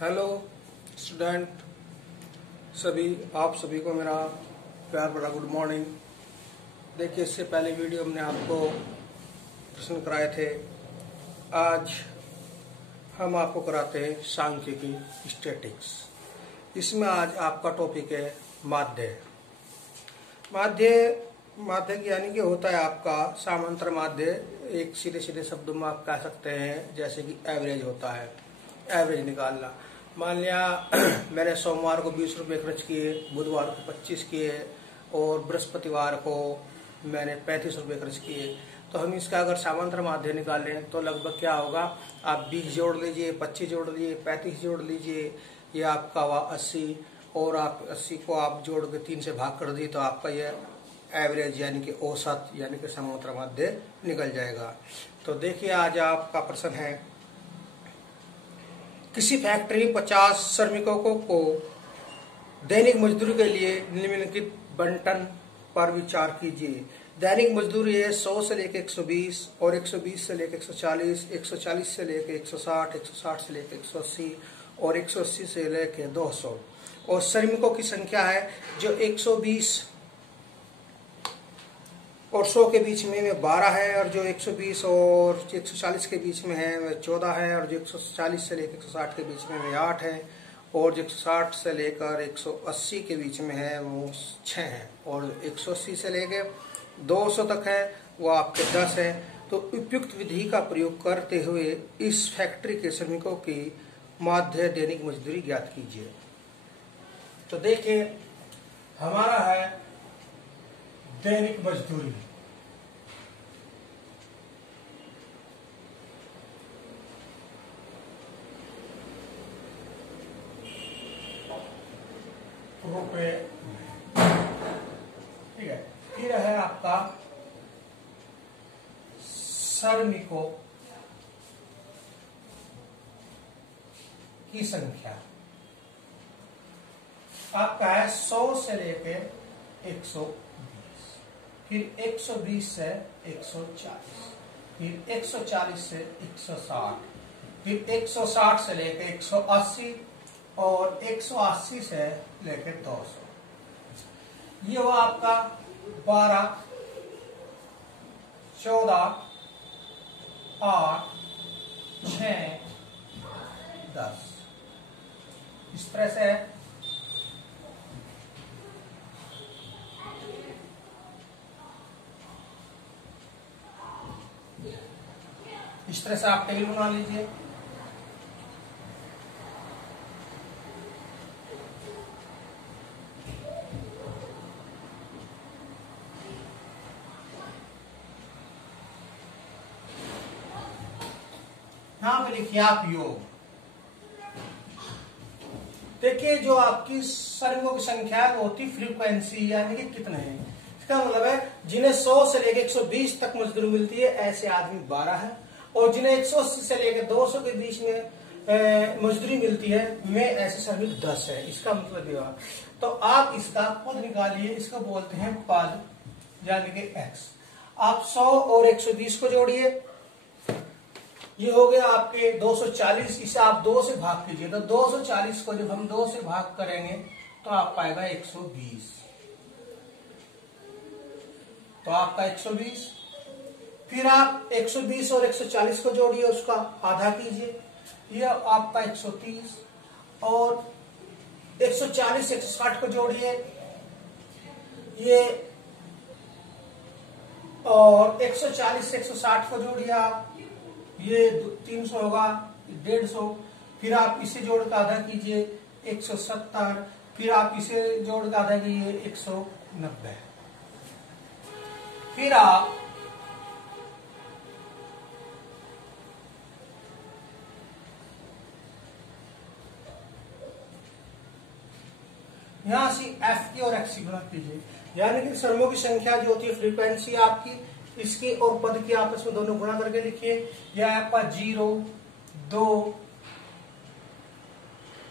Hello student सभी, आप सभी को मेरा प्यार भरा गुड मॉर्निंग। देखिए, इससे पहले वीडियो हमने आपको प्रश्न कराए थे। आज हम आपको कराते हैं सांख्यिकी स्टैटिक्स। इसमें आज आपका टॉपिक है माध्य। माध्य यानी कि होता है आपका समांतर माध्य। एक सीधे सीधे शब्दों में आप कह सकते हैं जैसे कि एवरेज होता है, एवरेज निकालना। मान लिया मैंने सोमवार को 20 रुपये खर्च किए, बुधवार को 25 किए और बृहस्पतिवार को मैंने 35 रुपये खर्च किए। तो हम इसका अगर समांतर माध्य निकालें तो लगभग क्या होगा, आप 20 जोड़ लीजिए, 25 जोड़ लीजिए, 35 जोड़ लीजिए, ये आपका हुआ 80 और आप 80 को आप जोड़ के 3 से भाग कर दिए तो आपका ये एवरेज यानी कि औसत यानी कि समांतर माध्य निकल जाएगा। तो देखिए, आज आपका प्रश्न है, किसी फैक्ट्री में 50 श्रमिकों को दैनिक मजदूरी के लिए निम्नलिखित बंटन पर विचार कीजिए। दैनिक मजदूरी है 100 से लेकर 120 और 120 से लेकर 140, 140 से लेकर 160, 160 से लेकर 180 और 180 से लेकर 200। और श्रमिकों की संख्या है जो 120 और 100 के बीच में 12 है, और जो 120 और 140 के बीच में है वह 14 है, और जो 140 से लेकर 160 के बीच में वह 8 है, और जो 160 से लेकर 180 के बीच में है वो 6 है, और 180 से लेकर 200 तक है वो आपके 10 है। तो उपयुक्त विधि का प्रयोग करते हुए इस फैक्ट्री के श्रमिकों की माध्य दैनिक मजदूरी ज्ञात कीजिए। तो देखिए, हमारा है दैनिक मजदूरी। रुपए, ठीक है। फिर है आपका श्रमिकों की संख्या, आपका है 100 से लेके 120, फिर 120 से 140, फिर 140 से 160, फिर 160 से लेके 180 और 180 से लेकर 200। ये हुआ आपका 12, 14, 8, 6, 10। इस तरह से आप टेबल बना लीजिए। यहां पे लिखिए आप योग। देखिए, जो आपकी श्रमिकों की संख्या है वो होती फ्रीक्वेंसी यानी कि कितने हैं। इसका मतलब है जिन्हें 100 से लेकर 120 तक मजदूरी मिलती है ऐसे आदमी 12 है, और जिन्हें 180 से लेकर 200 के बीच में मजदूरी मिलती है वे ऐसे श्रमिक 10 है। इसका मतलब ये हुआ। तो आप इसका खुद निकालिए, इसको बोलते हैं पद यानी कि एक्स। आप 100 और 120 को जोड़िए, ये हो गया आपके 240। इसे आप 2 से भाग कीजिए, तो 240 को जब हम 2 से भाग करेंगे तो आप पाएगा 120। तो आपका 120। फिर आप 120 और 140 को जोड़िए, उसका आधा कीजिए, यह आपका 130। और 140 160 को जोड़िए, ये, और 140 160 को जोड़िए आप, ये 300 होगा, 150। फिर आप इसे जोड़ कर आधा कीजिए 170। फिर आप इसे जोड़ कर आधा कीजिए 190। फिर आप यहां से एफ की और एक्स की गुणा कीजिए, यानी कि श्रमों की संख्या जो होती है फ्रीक्वेंसी आपकी, इसकी और पद की आपस में दोनों गुणा करके लिखिए। यह आपका 0, 2,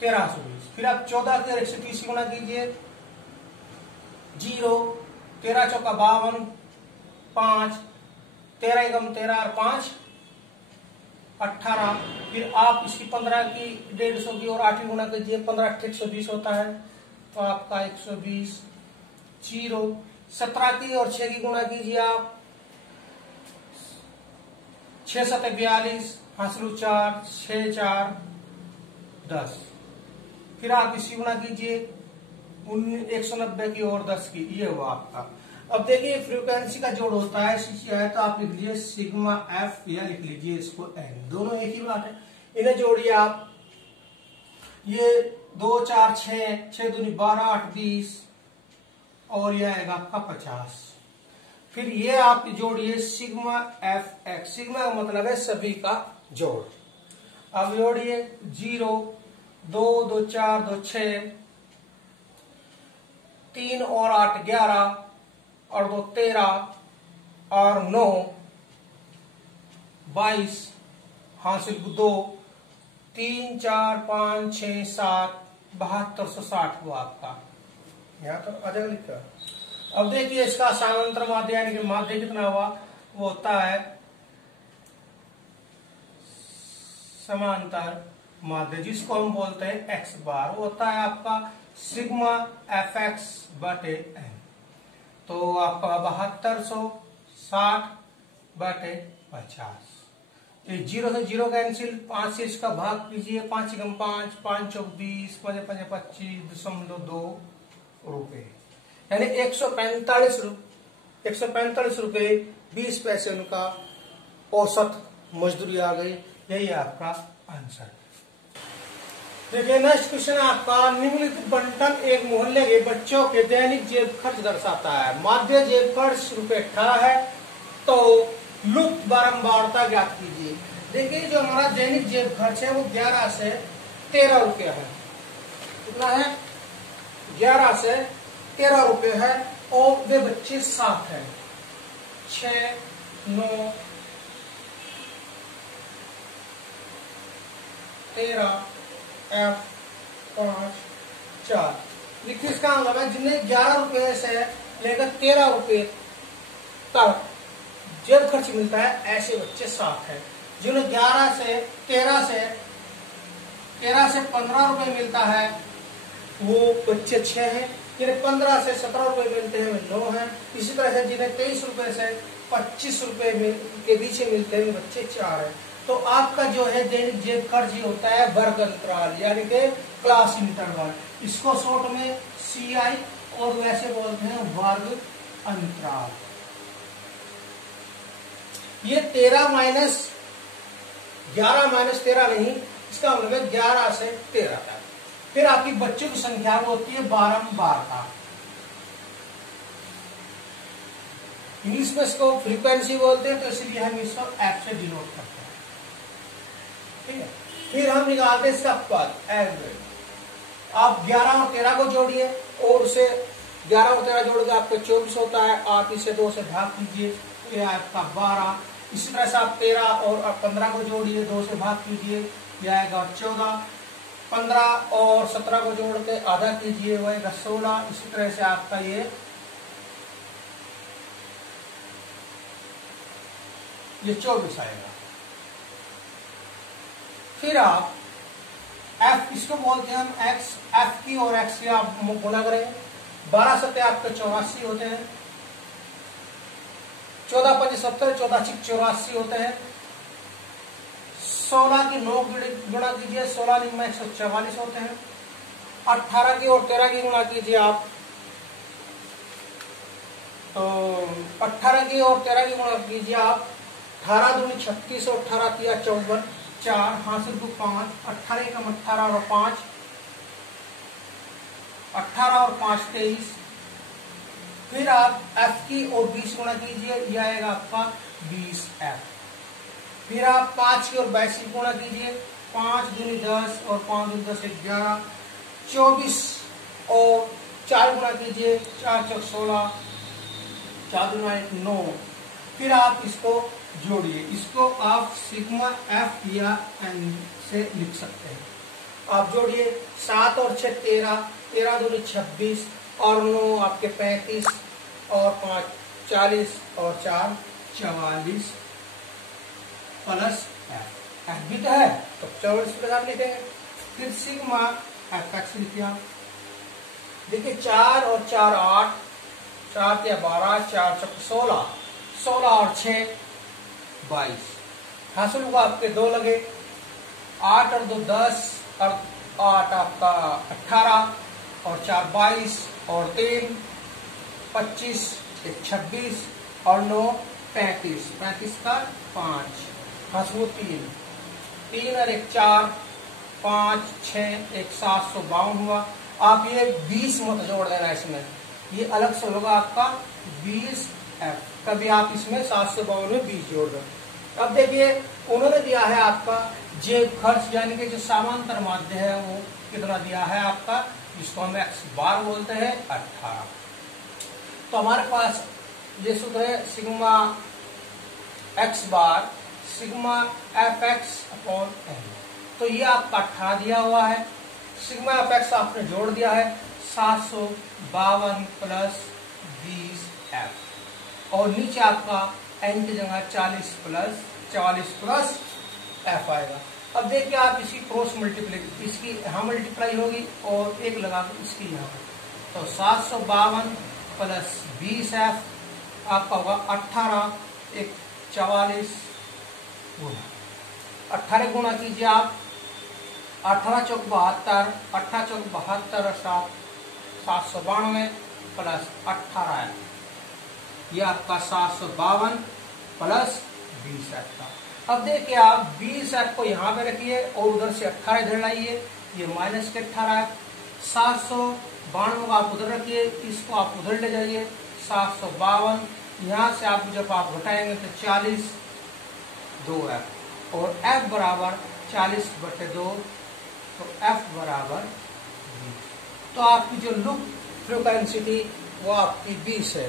1320। फिर आप 14 की और 130 गुणा कीजिए, 0, 13 चौका 52, 5, 13 एकम 13 और 5 18, फिर आप इसकी 15 की 150 की और 8 की गुणा कीजिए, 15 8 120 होता है, तो आपका 120 जीरो। 17 की और 6 की गुणा कीजिए आप, 6 7 42, हासिल 4, 6 4 10, फिर आप इसकी गुणा कीजिए 190 की और 10 की, ये हुआ आपका। अब देखिए फ्रीक्वेंसी का जोड़ होता है, तो आप लिख लीजिए सिग्मा एफ या लिख लीजिए इसको एन, दोनों एक ही बात है। इन्हें जोड़िए आप, ये 2 4 6, 6 दूनी 12 8 20 और यह आएगा आपका 50। फिर ये आप जोड़िए सिग्मा एफ एक्स, सिग्मा का मतलब है सभी का जोड़। अब जोड़िए 0 2 2 4 2 6, 3 और 8 11 और 2 13 और 9 22, हासिल 2, 3 4 5 6 7 7260 हुआ आपका। यहाँ तो आ जाएगा लिखा। अब देखिए इसका समांतर माध्य यानी कि माध्य कितना हुआ, वो होता है समांतर माध्य, जिसको हम बोलते हैं एक्स बार, वो होता है आपका सिग्मा एफ एक्स बटे एन। तो आपका 7260 बटे 50। ये 0 से 0 कैंसिल, 5 से इसका भाग कीजिए, 5 कम 5, 5 चौक 20, 5 5 25.2 रुपए, यानी 145 रुपए 20 पैसे उनका औसत मजदूरी आ गई। यही आपका आंसर। देखिए नेक्स्ट क्वेश्चन आपका, निम्नलिखित बंटन एक मोहल्ले के बच्चों के दैनिक जेब खर्च दर्शाता है। माध्य जेब खर्च ₹18 है, तो लुप्त बारंबारता ज्ञात कीजिए। देखिए जो हमारा दैनिक जेब खर्च है वो 11 से 13 रुपया है। कितना है? 11 से 13 रुपये है, और वे बच्चे 7 है, 6 9 13 F 5 4। देखिए इसका मतलब है जिन्हें 11 रुपये से लेकर 13 रुपये तक जेब खर्च मिलता है, ऐसे बच्चे 7 है। जिन्हें 11 से 13 से 15 रुपये मिलता है वो बच्चे 6 हैं। जिन्हें 15 से 17 रुपये मिलते हैं वे 9 हैं। इसी तरह से जिन्हें 23 रुपये से 25 रुपये के बीच मिलते हैं बच्चे 4 हैं। तो आपका जो है दैनिक जेब खर्च ये होता है वर्ग अंतराल, यानी कि क्लास इंटरवल। इसको शॉर्ट में CI और वैसे बोलते हैं वर्ग अंतराल। ये 13 माइनस 11 माइनस 13 नहीं, इसका मतलब है 11 से 13 तक। फिर आपकी बच्चों की संख्या वो होती है बारंबारता। इंग्लिश में इसको फ्रीक्वेंसी बोलते हैं, तो इसलिए हम इसको एफ से डिनोट करते हैं। ठीक है, फिर हम निकालते हैं इसका पद एवरेज। आप 11 और 13 को जोड़िए, और उसे 11 और 13 जोड़ के आपको 24 होता है। आप इसे 2 से भाग कीजिए, तो यह आपका 12। इसी तरह से आप 13 और 15 को जोड़िए, 2 से भाग कीजिए, यह आएगा 14। 15 और 17 को जोड़ के आधा कीजिए, वह आएगा 16। इसी तरह से आपका ये 24 आएगा। फिर आप F, इसको बोलते हैं हम X, F की और X की आप गुणा करेंगे। 12 सत्ते आपके 84 होते हैं, 14 5 70, 14 6 84 होते हैं। 16 की 9 गुणा कीजिए, 16 9 144 होते हैं। 18 की और 13 की गुणा कीजिए आप, तो 18 की और 13 की गुणा कीजिए आप, 18 दूनी 36 और 18 तिया 54, 4 हासिल को 5, 18 कम 18 और 5, 18 और 5 23। फिर आप F की और 20 गुणा कीजिए, यह आएगा आपका 20F। फिर आप 5 की और 22 की गुणा कीजिए, 5 दूनी 10 और 5 दूनी 10 11, 24 और 4 गुणा कीजिए, 4 4 16, 4 दूना 9। फिर आप इसको जोड़िए, इसको आप सिग्मा F या N से लिख सकते हैं। आप जोड़िए, 7 और 6 13, 13 दूनी 26 और 9 आपके 35 और 5 40 और 4 44 प्लस F। एफ भी तो है, तो 44 प्लस आप लिखेंगे। फिर सिग्मा एफ एक्स लिखिए आप। देखिए 4 और 4 8, 4 या 12, 4 चौक 16, 16 और 6 22। हासिल हुआ आपके 2 लगे, 8 और 2 10 और 8 आपका 18 और 4 22 और 3 25, 1 26 और 9 35, 35 का 5, हासिल 3, 3 और 1 4, 5 6 1 752 हुआ। आप ये 20 मत जोड़ देना इसमें, ये अलग से होगा आपका 20 एफ। कभी आप इसमें 752 में 20 जोड़ दो। अब देखिए उन्होंने दिया है आपका जेब खर्च, यानी कि जो समांतर माध्य है वो कितना दिया है आपका, जिसको हम एक्स बार बोलते हैं 18। तो हमारे पास ये सूत्र है sigma X bar sigma F X upon N. तो ये आपका 18 दिया हुआ है, सिग्मा एफ एक्स आपने जोड़ दिया है 752 प्लस 20 एफ, और नीचे आपका एन की जगह 44 प्लस एफ आएगा। अब देखिए आप इसकी क्रॉस मल्टीप्लाई, इसकी यहाँ मल्टीप्लाई होगी और एक लगा इसकी यहाँ, तो 752 प्लस 20 एफ आपका होगा 18, 1 44 गुना, 18 गुना कीजिए आप, 18 चौक 72, 18 चौक 72 और 792 प्लस 18 है, ये आपका 752 प्लस 20 एफ का। अब देखिए आप 20 एफ को यहाँ पे रखिए और उधर से 18 इधर लाइए, ये माइनस के 18 है। 792 आप उधर रखिए, इसको आप उधर ले जाइए 752, यहाँ से आप जब आप घटाएंगे तो 40 2 एफ, और एफ बराबर 40/2, तो एफ बराबर 20। तो आपकी जो लुक फ्रीक्वेंसी थी वो आपकी 20 है।